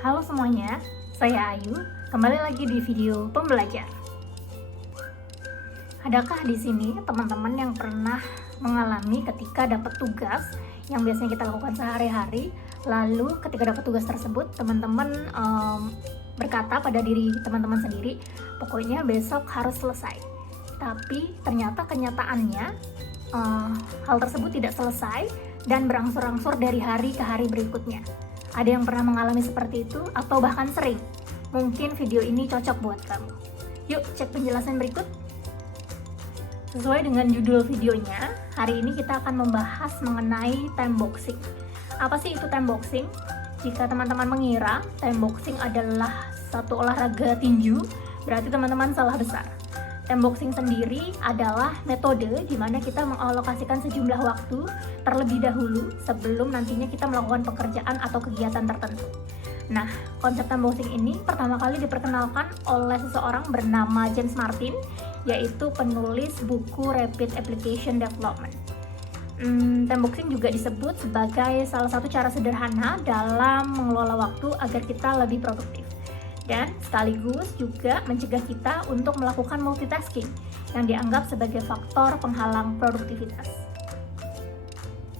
Halo semuanya, saya Ayu. Kembali lagi di video pembelajar. Adakah di sini teman-teman yang pernah mengalami ketika dapat tugas yang biasanya kita lakukan sehari-hari, lalu ketika dapat tugas tersebut teman-teman berkata pada diri teman-teman sendiri, pokoknya besok harus selesai. Tapi ternyata kenyataannya hal tersebut tidak selesai dan berangsur-angsur dari hari ke hari berikutnya. Ada yang pernah mengalami seperti itu atau bahkan sering? Mungkin video ini cocok buat kamu. Yuk cek penjelasan berikut. Sesuai dengan judul videonya, hari ini kita akan membahas mengenai time boxing. Apa sih itu time boxing? Jika teman-teman mengira time boxing adalah satu olahraga tinju, berarti teman-teman salah besar. Time boxing sendiri adalah metode di mana kita mengalokasikan sejumlah waktu terlebih dahulu sebelum nantinya kita melakukan pekerjaan atau kegiatan tertentu. Nah, konsep time boxing ini pertama kali diperkenalkan oleh seseorang bernama James Martin, yaitu penulis buku Rapid Application Development. Time boxing juga disebut sebagai salah satu cara sederhana dalam mengelola waktu agar kita lebih produktif. Dan sekaligus juga mencegah kita untuk melakukan multitasking yang dianggap sebagai faktor penghalang produktivitas.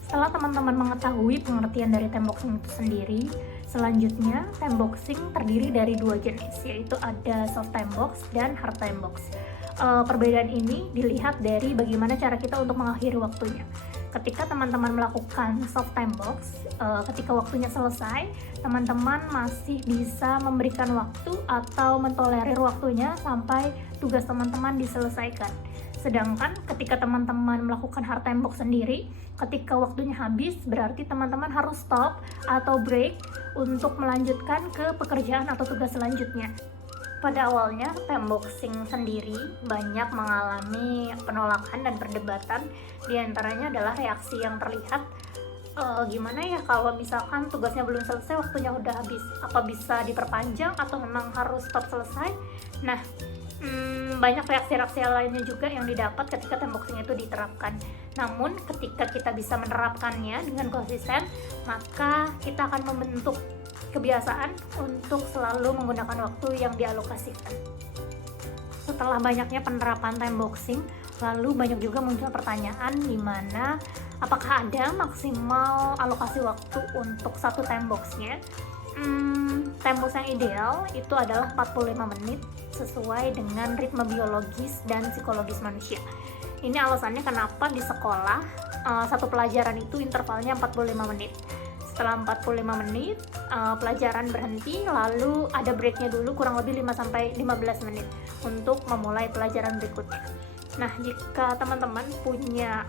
Setelah teman-teman mengetahui pengertian dari time boxing itu sendiri, selanjutnya time boxing terdiri dari dua jenis, yaitu ada soft time box dan hard time box. Perbedaan ini dilihat dari bagaimana cara kita untuk mengakhiri waktunya. Ketika teman-teman melakukan soft time box, ketika waktunya selesai, teman-teman masih bisa memberikan waktu atau mentolerir waktunya sampai tugas teman-teman diselesaikan. Sedangkan ketika teman-teman melakukan hard time box sendiri, ketika waktunya habis, berarti teman-teman harus stop atau break untuk melanjutkan ke pekerjaan atau tugas selanjutnya. Pada awalnya, time boxing sendiri banyak mengalami penolakan dan perdebatan. Di antaranya adalah reaksi yang terlihat, gimana ya kalau misalkan tugasnya belum selesai, waktunya udah habis, apa bisa diperpanjang atau memang harus stop selesai? Nah, banyak reaksi-reaksi lainnya juga yang didapat ketika time boxing itu diterapkan. Namun ketika kita bisa menerapkannya dengan konsisten, maka kita akan membentuk kebiasaan untuk selalu menggunakan waktu yang dialokasikan. Setelah banyaknya penerapan time boxing, lalu banyak juga muncul pertanyaan di mana apakah ada maksimal alokasi waktu untuk satu time boxnya. Time box yang ideal itu adalah 45 menit sesuai dengan ritme biologis dan psikologis manusia. Ini alasannya kenapa di sekolah satu pelajaran itu intervalnya 45 menit. Setelah 45 menit, pelajaran berhenti, lalu ada breaknya dulu kurang lebih 5-15 menit untuk memulai pelajaran berikutnya. Nah, jika teman-teman punya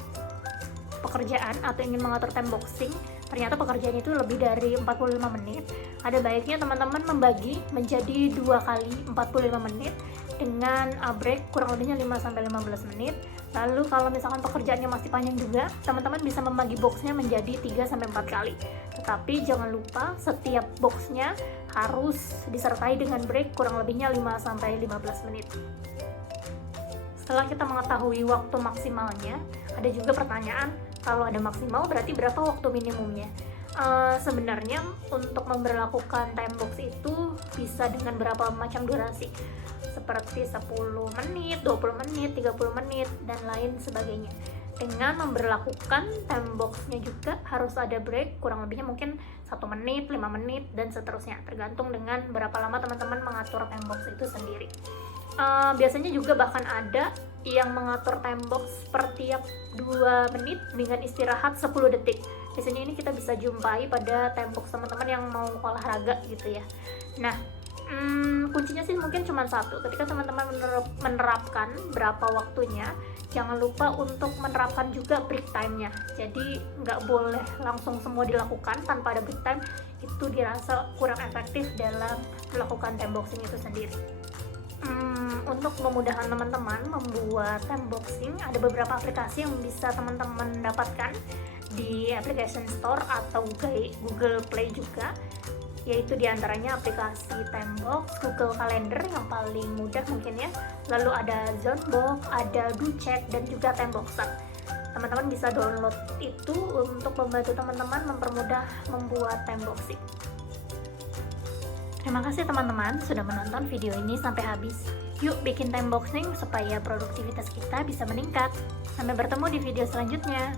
pekerjaan atau ingin mengatur time boxing, ternyata pekerjaan itu lebih dari 45 menit, ada baiknya teman-teman membagi menjadi 2 kali 45 menit dengan break kurang lebihnya 5-15 menit. Lalu kalau misalkan pekerjaannya masih panjang juga, teman-teman bisa membagi boxnya menjadi 3-4 kali. Tetapi jangan lupa setiap boxnya harus disertai dengan break kurang lebihnya 5-15 menit. Setelah kita mengetahui waktu maksimalnya, ada juga pertanyaan, kalau ada maksimal berarti berapa waktu minimumnya? Sebenarnya untuk memberlakukan time box itu bisa dengan berapa macam durasi, seperti 10 menit, 20 menit, 30 menit, dan lain sebagainya. Dengan memberlakukan time box-nya juga harus ada break, kurang lebihnya mungkin 1 menit, 5 menit, dan seterusnya, tergantung dengan berapa lama teman-teman mengatur time box itu sendiri. Biasanya juga bahkan ada yang mengatur time box per tiap 2 menit dengan istirahat 10 detik. Biasanya ini kita bisa jumpai pada time box teman-teman yang mau olahraga gitu ya. Nah, kuncinya sih mungkin cuma satu, ketika teman-teman menerapkan berapa waktunya, jangan lupa untuk menerapkan juga break time-nya. Jadi nggak boleh langsung semua dilakukan tanpa ada break time, itu dirasa kurang efektif dalam melakukan time boxing itu sendiri. Untuk memudahkan teman-teman membuat time boxing, ada beberapa aplikasi yang bisa teman-teman dapatkan di application store atau Google Play juga, yaitu diantaranya aplikasi Timebox, Google Calendar yang paling mudah mungkin ya, lalu ada Zonebox, ada DoCheck, dan juga Timeboxer. Teman-teman bisa download itu untuk membantu teman-teman mempermudah membuat time boxing. Terima kasih teman-teman sudah menonton video ini sampai habis. Yuk bikin time boxing supaya produktivitas kita bisa meningkat. Sampai bertemu di video selanjutnya.